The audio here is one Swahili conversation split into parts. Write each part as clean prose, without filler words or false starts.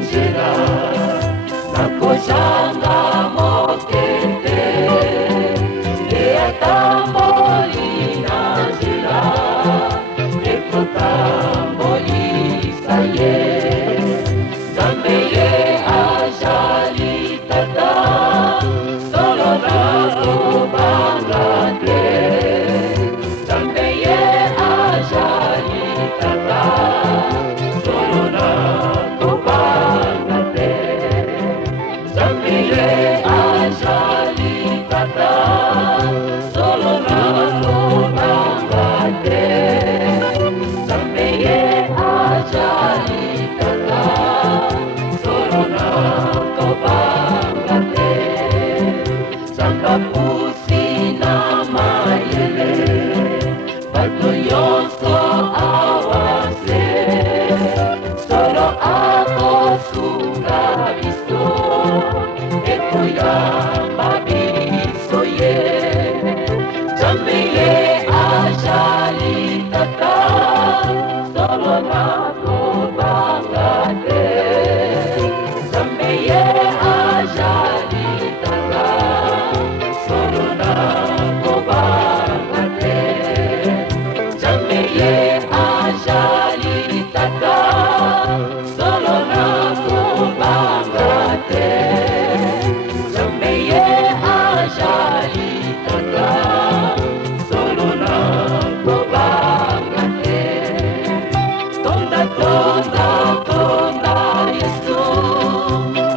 nzela nakozanga mokete eatamboli na nzela ekotambolisa ye Nzambe ye azali tata solo nakobanga te Nzambe ye azali tata solo nakobanga te Nzambe ye azali tata solo nakobanga te Nzambe ye azali tata solo nakobanga te Sanga pusi na mayele bato nyonso awase solo akosunga biso ekoyamba biso ye Nzambe ye azali tata solo nakobanga te Nzambe ye azali tata solo nakobanga te Nzambe ye azali tata solo nakobanga te Nzambe ye azali tata solo nakobanga te Tonda tonda tonda Yesu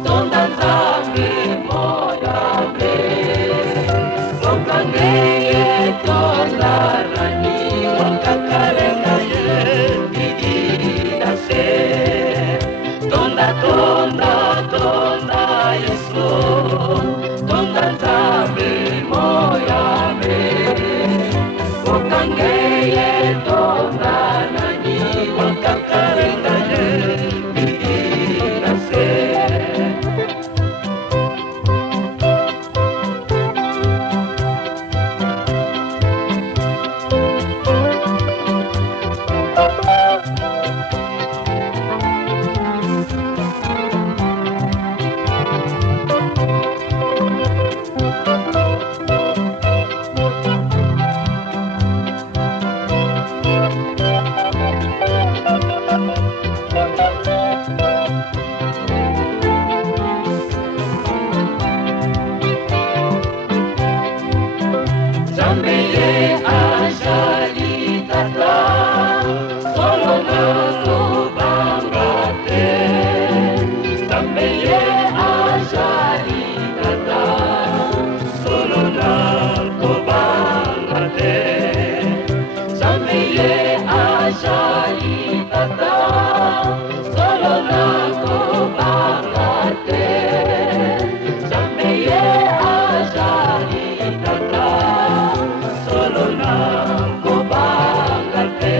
tonda Nzambe moyame Okangeye tonda nani wakakalenga ye didida se Tonda tonda tonda Yesu tonda Nzambe moyame Okangeye tonda nani wakakalenga ye didida se Nzambe ye azali tata solo nakobanga te Nzambe ye azali tata solo nakobanga te Nzambe ye azali tata solo nakobanga te Nzambe ye azali tata solo nakobanga te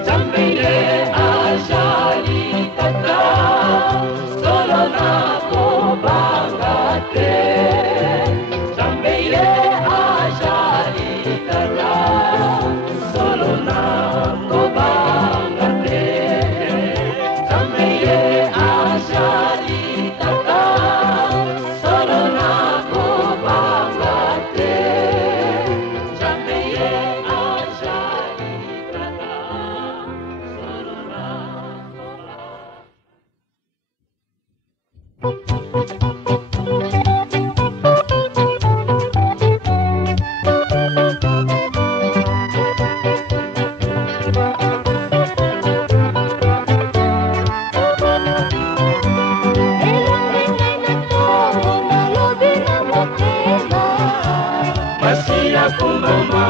Nzambe ye azali tata solo nakobanga te Nzambe ye azali tata solo nakobanga te Nzambe ye azali tata solo nakobanga te Nzambe ye azali tata solo Masia kumama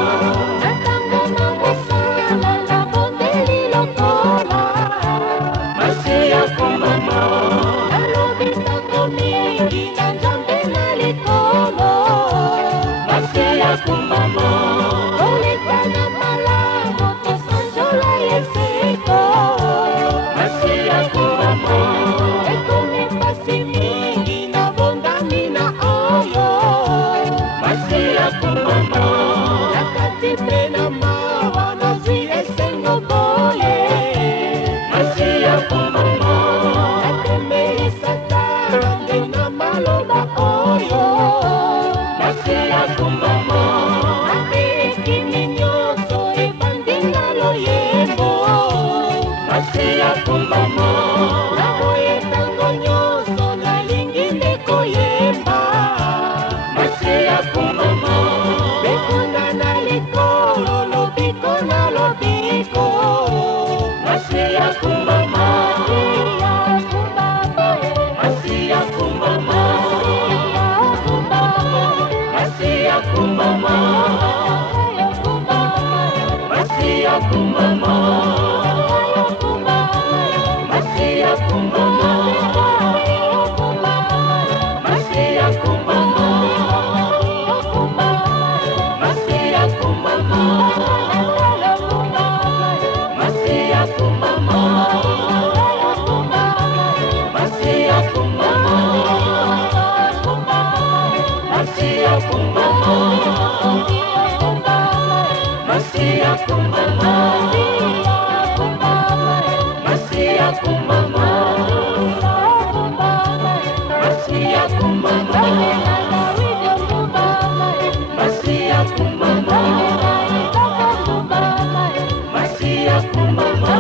Masia kumama Masia kumama Masia kumama Masia kumama Masia kumama kumama, Masia kumama, Masia kumama, Masia kumama, Masia kumama,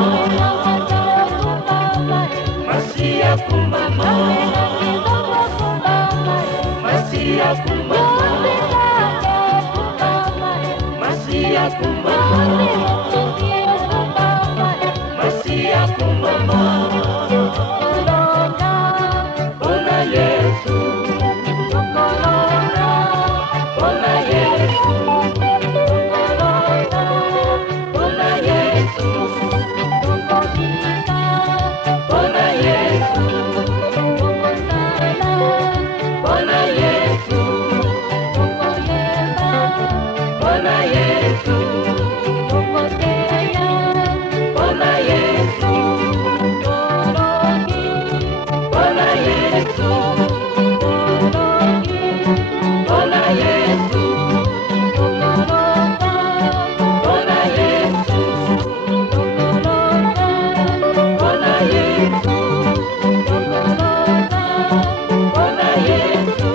Masia kumama, Masia kumama, Masia kumama, Masia kumama, Bona Yesu, Bona Yesu, Bona Yesu, Bona Yesu, Bona Yesu, Bona Yesu, Bona Yesu, Bona Yesu, Bona Yesu, Bona Yesu, Bona Yesu, Bona Yesu.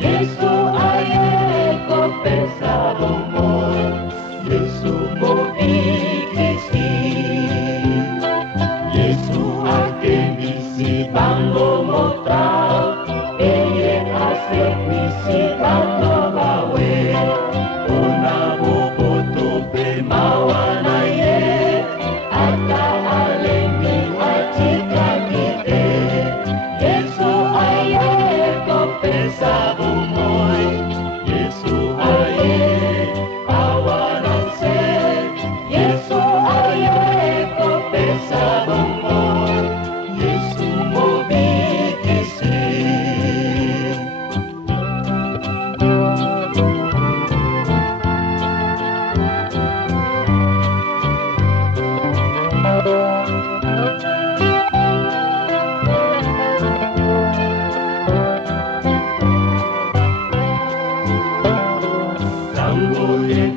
Yesu aye, confess.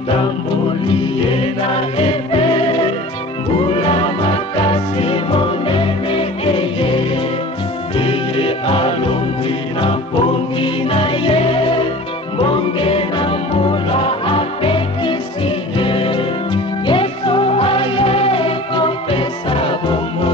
Tambulie na epe, mula makasi monene eye, eye alongwi na pongi na ye, mbonge na mbula apekisiye, Yesu aye kopesa bomo.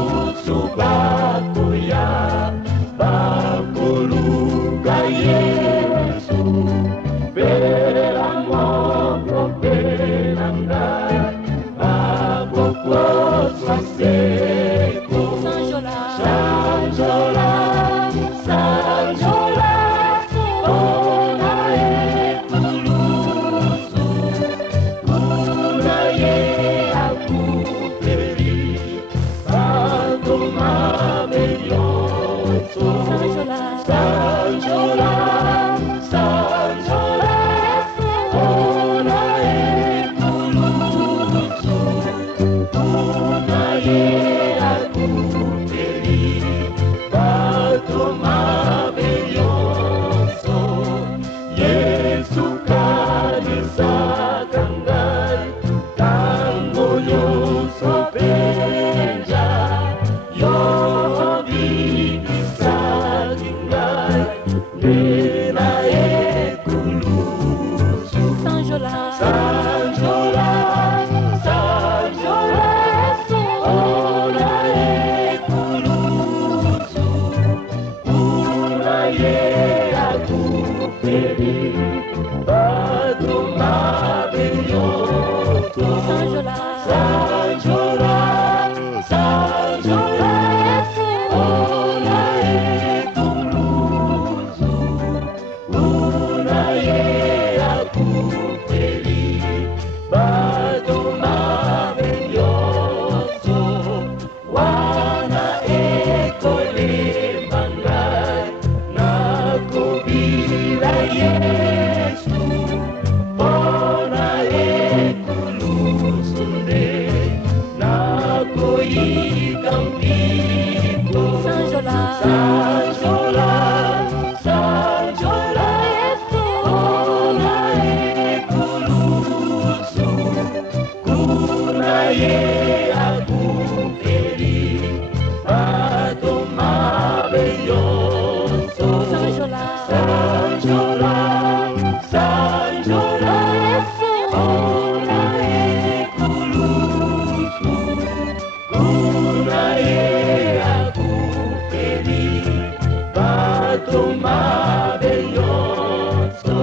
kulusu bakuya bakuluga Yesu beramo propenanga bakokoswa seko sanjola sanjola ona ekulusu kuna ye akuperi batoma belioso sanjola sanjola ona ekulusu kuna ye akuperi batoma belioso Yesu kanisa kangai tangoyo sopenja yobi bisakingai nena ekulusu sanjola sanjola sanjola ona ekulusu una ye akuperi batoma belioso sanjola sanjola sanjola ona ekulusu una ye akuperi batoma belioso wana ekole mangai nakubila Yesu ona ekulusu nde nakoyikambipo sanjola sanjola sanjola ona ekulusu kuna ye akuperi batoma belioso sanjola sanjola sanjola ona ekulusu kuna ye akuperi batoma belioso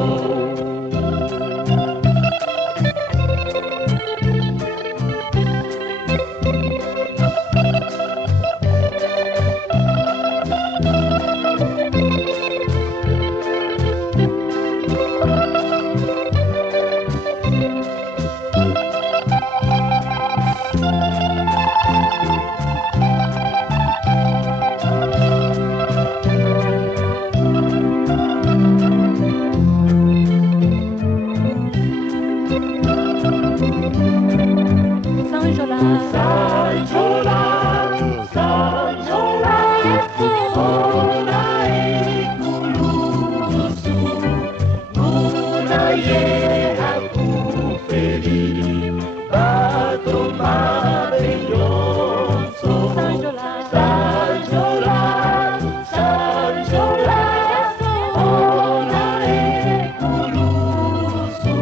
sanjola sanjola sanjola ona ekulusu kuna ye akuperi batoma belioso sanjola sanjola sanjola ona ekulusu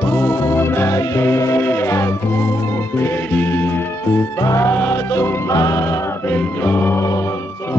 kuna ye akuperi batoma belioso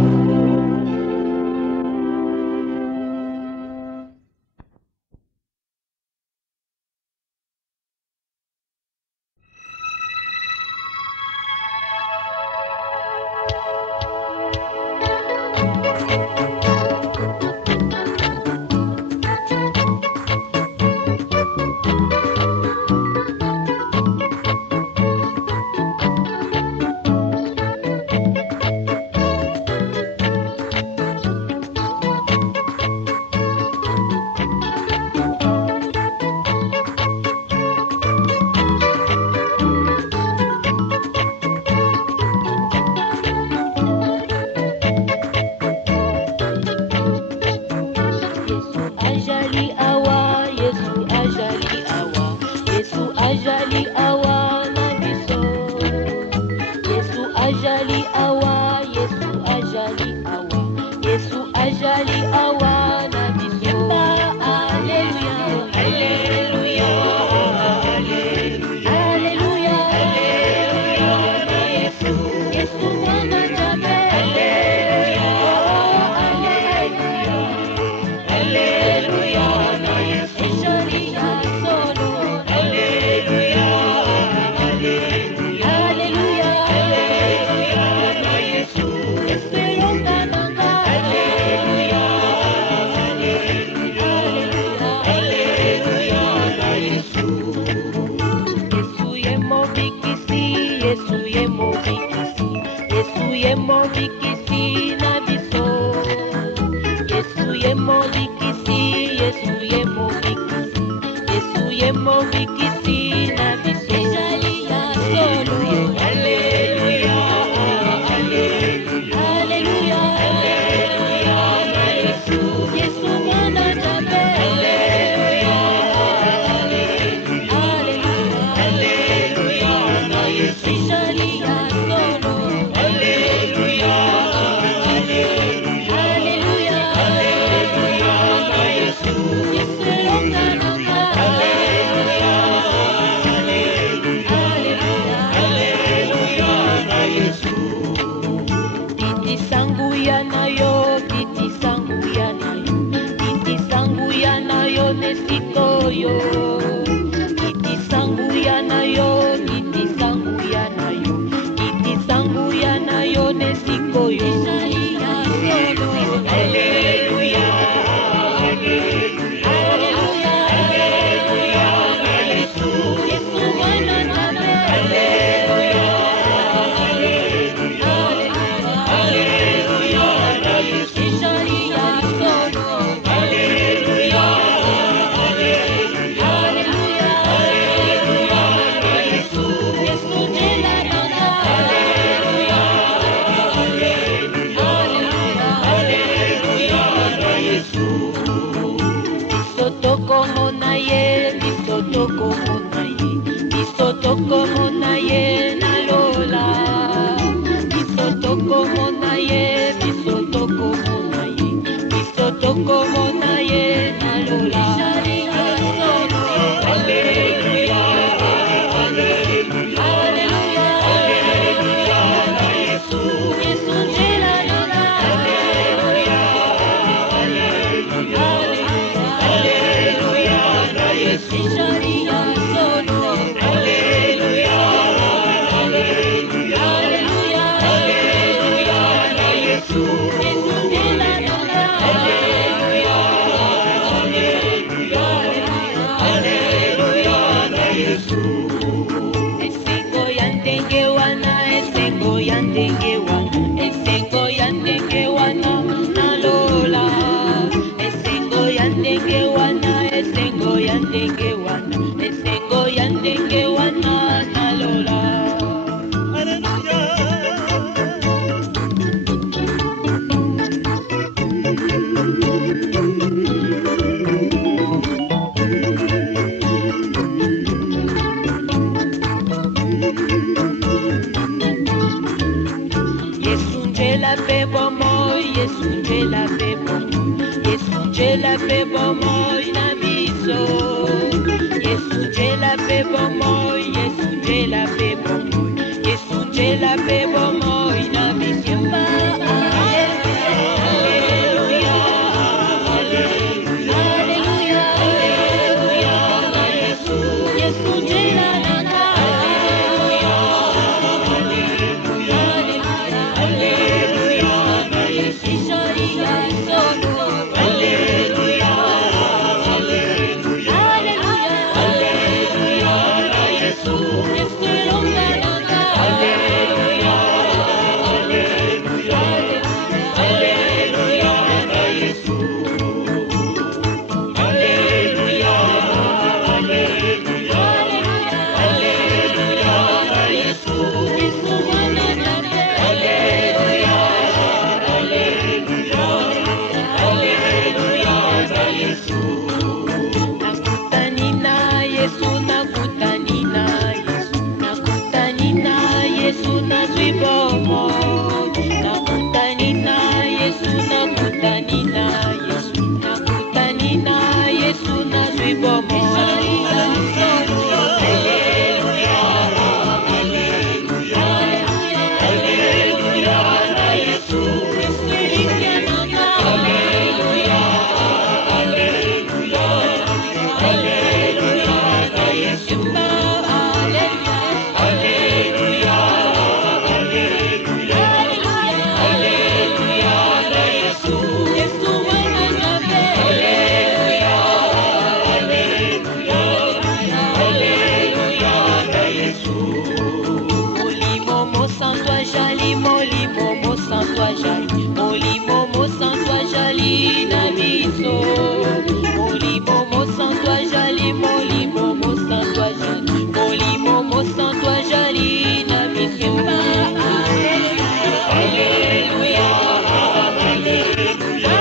Yesu yemobikisi na biso. Yesu yemobikisi, Yesu yemobikisi, Yesu yemobikisi na biso. Ezali ya solo. Alleluia, alleluia, alleluia, alleluia na Yesu. Yesu mwana Nzambe. Alleluia, alleluia, alleluia na Yesu. Ezali ya solo. Alleluia, alleluia, alleluia, alleluia na Yesu. Yesu longa longa. Alleluia, alleluia, alleluia na Yesu. Kiti sangu ya nayo, kiti sangu ya nayo, kiti sangu ya nayo nesikoyo. Kiti sangu ya nayo, kiti sangu ya nayo, kiti sangu ya nayo nesikoyo. Ezali ya solo. Alleluia, alleluia, alleluia na Yesu. Yesu mwana Nzambe. Alleluia, alleluia, alleluia na Yesu. Ezali ya solo. Alleluia, alleluia, alleluia na Yesu. Yesu jela nanga. Alleluia, alleluia, alleluia na Yesu. Bisotoko mona ye, bisotoko mona ye, bisotoko mona ye na lola. Bisotoko mona ye, bisotoko mona ye, bisotoko mona ye na lola. Alleluia, alleluia, alleluia, alleluia na Yesu. Yesu jela nanga. Alleluia, alleluia, alleluia na Yesu. Ezali ya solo. Alleluia, alleluia, alleluia, alleluia na Yesu. Yesu jela nanga. Alleluia, alleluia, alleluia na Yesu. Esengo ya ndenge wana, esengo ya ndenge wana, esengo ya ndenge wana na lola. Esengo ya ndenge wana, esengo ya ndenge wana, esengo ya ndenge wana na lola. Yesu njela pe bomoy, Yesu njela pe bomoy, Yesu njela pe bomoy na biso. Yesu njela pe bomoy, Yesu njela pe bomoy, Yesu njela pe bomoy na biso. Alleluia, alleluia, alleluia, alleluia na Yesu. Yesu njela nanga. Alleluia, alleluia, alleluia na Yesu. Ezali ya solo. Alleluia, jali, molimo sans toi jali na biso. Molimo sans toi jali, molimo sans toi jali, molimo sans toi jali na biso. Alléluia, alléluia,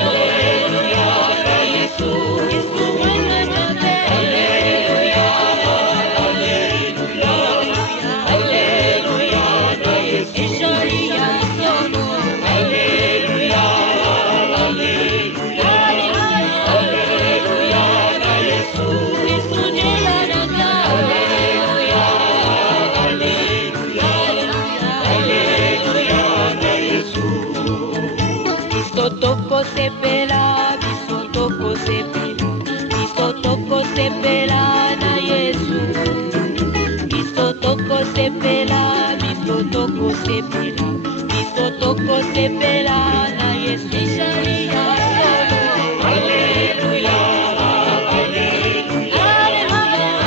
alléluia, na Yesu, Yesu mwana nyote. Alléluia, alléluia, alléluia, na Yesu, ijoli ya sono. Alléluia, alléluia, alléluia, na Yesu, Yesu njia nanga. Alléluia, alléluia, alléluia, na Yesu. Biso toko sepela, biso toko sepela, biso toko sepela na Yesu. Biso toko sepela, biso toko sepela, biso toko sepela na Yesu. Ijali ya sono. Alléluia, alléluia,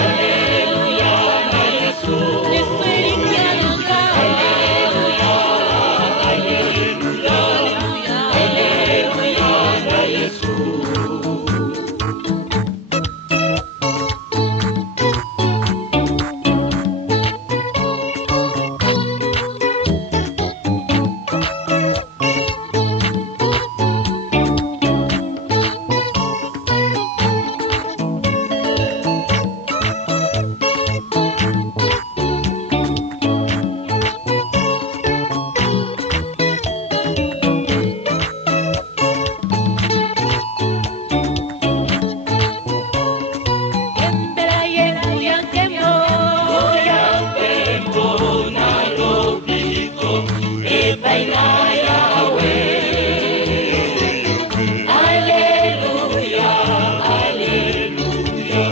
alléluia, na Yesu, Yesu elingia nanga. Alléluia, alléluia, alléluia, na Yesu. Yembela yetu yankemo, yankemo na lobiko, epai na Yahweh. Alléluia, alléluia,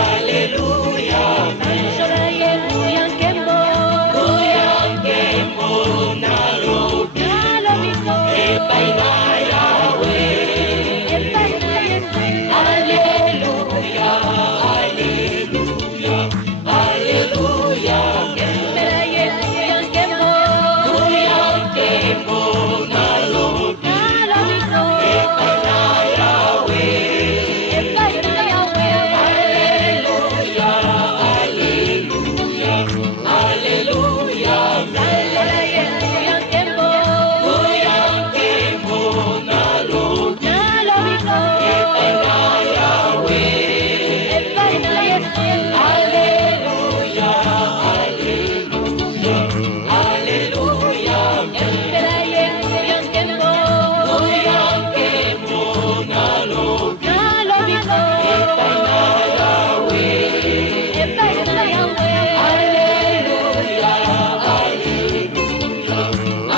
alléluia. Manjola yetu yankemo, yankemo na lobiko, epai na Yahweh, epai na Yesu. Alléluia, alléluia, alléluia. Yembela yetu yankemo, yankemo na lobiko, epai na Yahweh, epai na Yahweh. Alléluia, alléluia, alléluia. Yembela yetu yankemo, yankemo na lobiko, epai na Yahweh, epai na Yesu. Alléluia, alléluia, alléluia. Yembela yetu yankemo, yankemo na lobiko, epai na Yahweh, epai na Yahweh. Alléluia,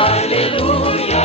alléluia, alléluia.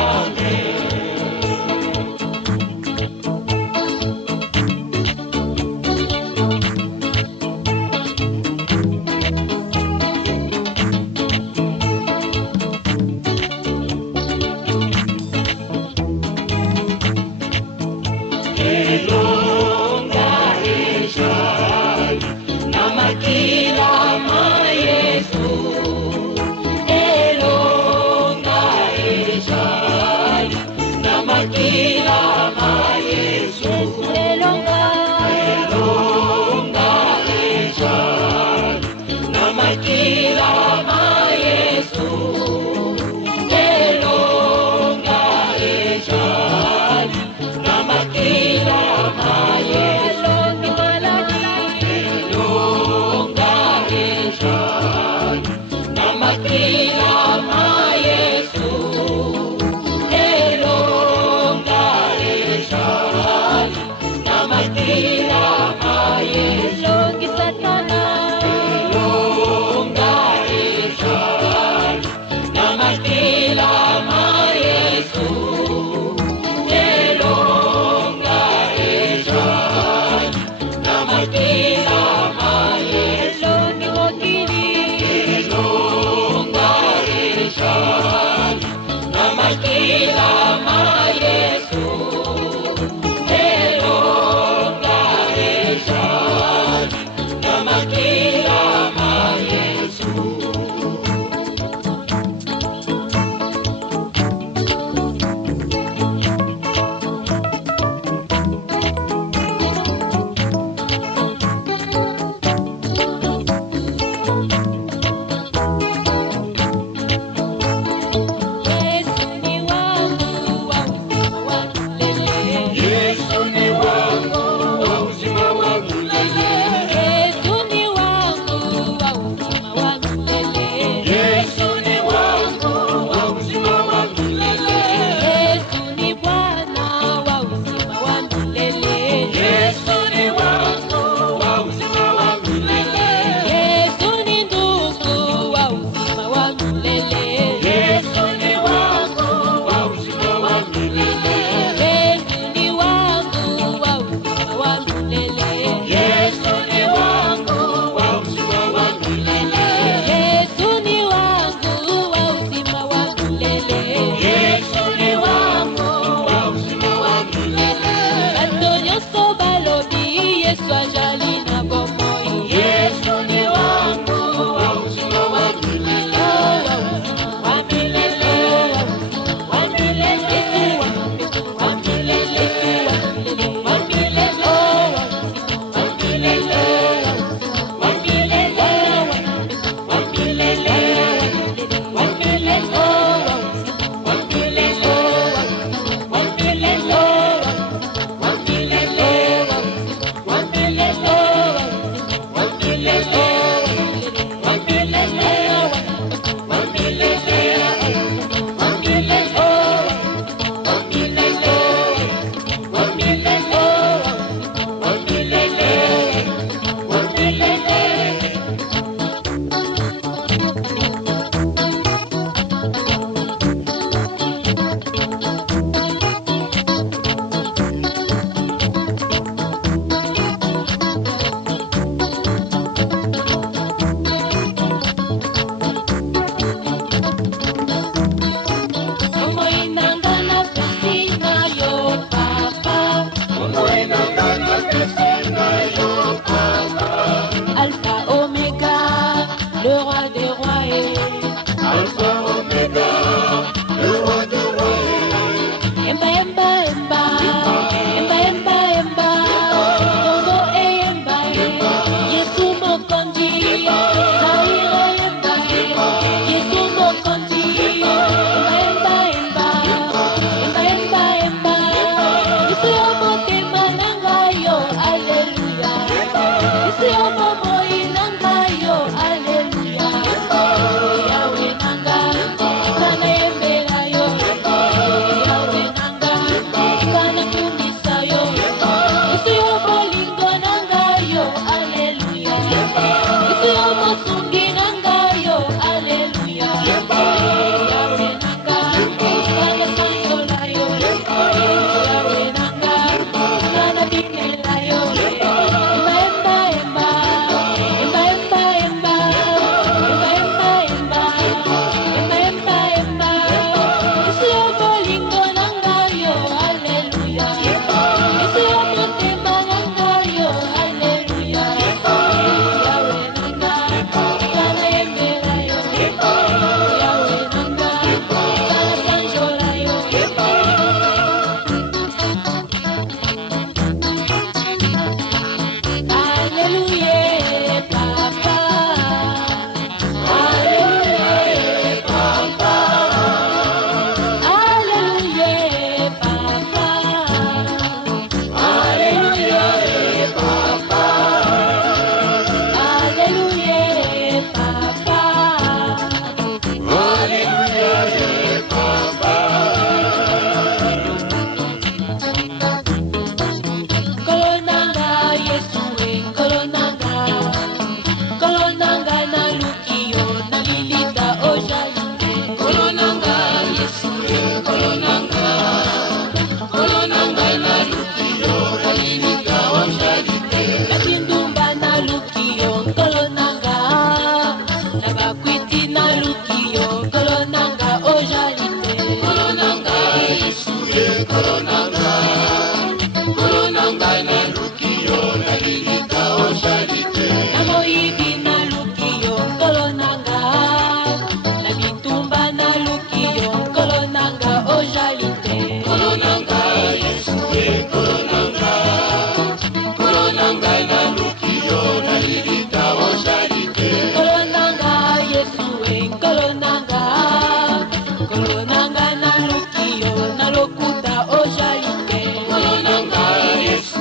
kolonanga na lukiyo na lokuta ojalite kolonanga Yesu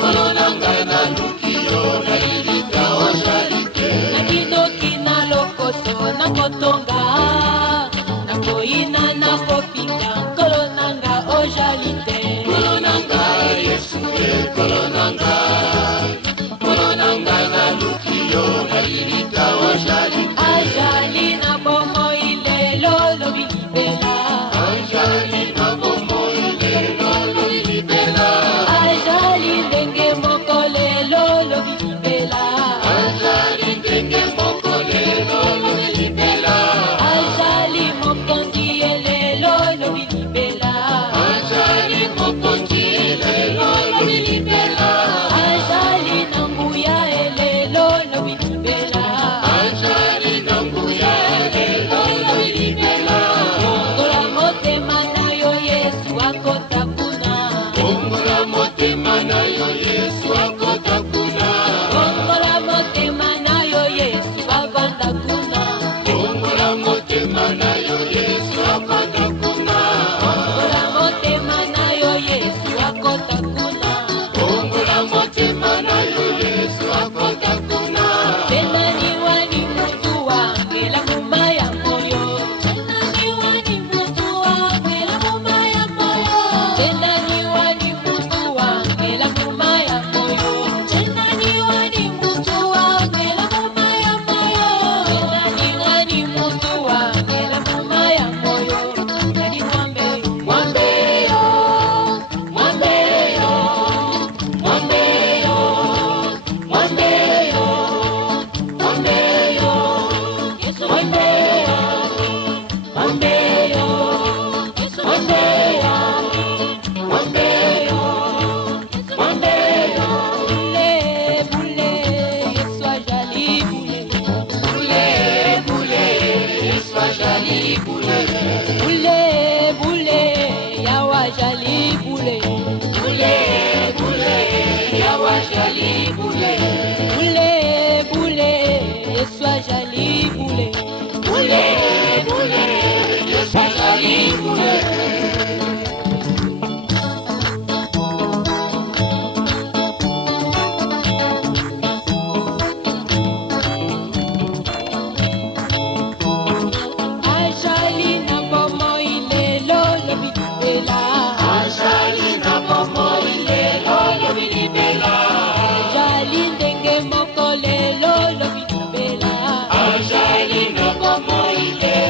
kolonanga na lukiyo na lilika ojalite nakidoki na lokoso na kotonga na koina na kopinga kolonanga ojalite kolonanga Yesu kolonanga na lukiyo na lilika ojalite ajali na bomo ilelo lobilibela ajali na bomo ilelo lobilibela ajali ndenge moko lelo lobilibela ajali ndenge moko lelo lobilibela ajali mokonzi elelo lobilibela ajali mokonzi lelo lobilibela ajali na nguya elelo lobilibela ajali na nguya lelo lobilibela ongola motema na yo yesu akota kuna ongola motema na yo yesu akota kuna ongola motema na yo yesu avanda kuna ongola motema na yo yesu akota kuna ongola motema na yo yesu akota kuna ongola motema na yo yesu akota kuna tena niwani mutu wangela muma ya moyo tena niwani mutu wangela muma ya moyo tena niwani mutu wangela muma ya moyo tena niwani mutu wangela muma ya moyo tena niwani mutu wangela muma ya moyo nani mwambeyo mwambeyo mwambeyo mwambeyo mwambeyo mwambeyo yesu mwambeyo mwambeyo yesu mwambeyo mwambeyo mwambeyo bule bule yesu ajali bule bule bule yesu ajali bule bule bule yawa jali bule bule bule yawa jali bule bule bule yesu ajali bule bule bule yesu ajali bule ajali na bomo ilelo lobilibela ajali na bomo ilelo lobilibela ajali ndenge moko lelo lobilibela ajali na bomo ilelo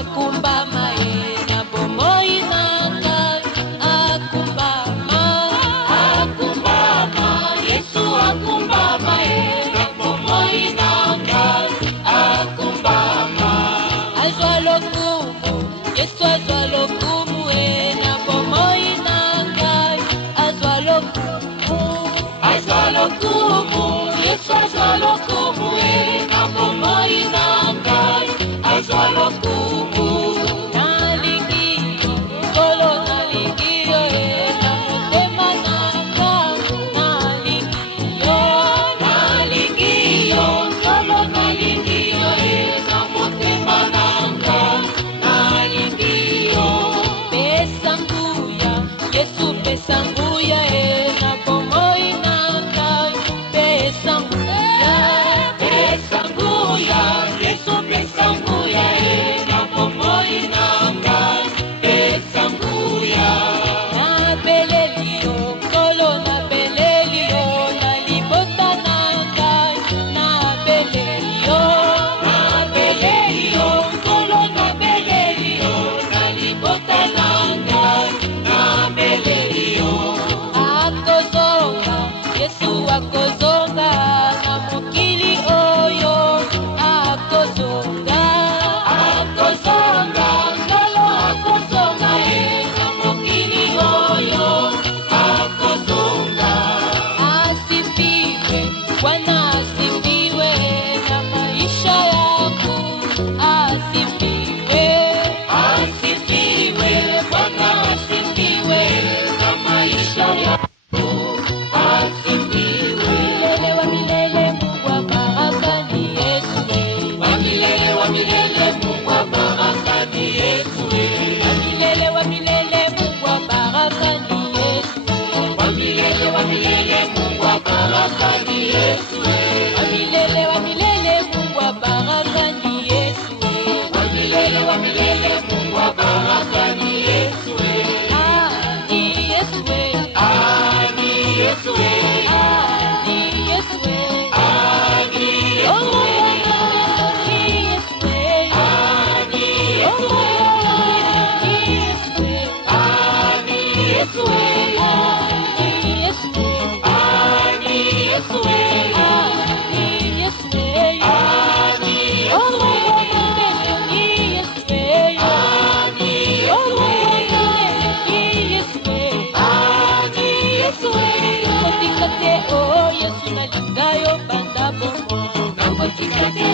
akumbama na bomoi nanga akumbama Yesu akumbama na bomoi nanga akumbama azwalokumu Yesu azwalokumu na bomoi nanga azwalokumu Yesu azwalokumu na bomoi nanga azwalokumu nalingio solo nalingio na mutema nanga nalingio solo nalingio na mutema nanga nalingio pesanguya Yesu pesanguya na bomoi nanga pesanguya Yesu pesanguya na bomoi nanga pesanguya na belelio kolo na belelio na libota nanga na belelio kolo na belelio na libota nanga na belelio akozonga Yesu akozonga na mokili oyo akozonga ngolo akozonga na mokili oyo akozonga asifiwe Bwana asifiwe na maisha yako asifiwe Bwana asifiwe na maisha yako asifiwe milele wa milele Mungu wa baraka ni Yesu wa milele Mungu wa baraka ni Yesu milele wa milele Mungu wa baraka ni Yesu wa milele Mungu wa baraka ni Yesu milele wa milele Mungu wa baraka ni Yesu wa milele Mungu wa baraka ni Yesu ni Yesu ni Yesu ni Yesu ni Oh, Yesu nalingayo banda bongo. Nakotika te